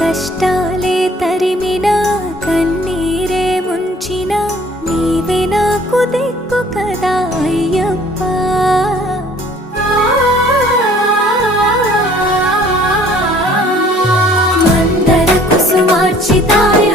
కష్టాలే తరిమినా కన్నీరే ముంచినా నీవే నాకు దిక్కు కదా అయ్యప్ప. మందర కుసుమార్చితాయ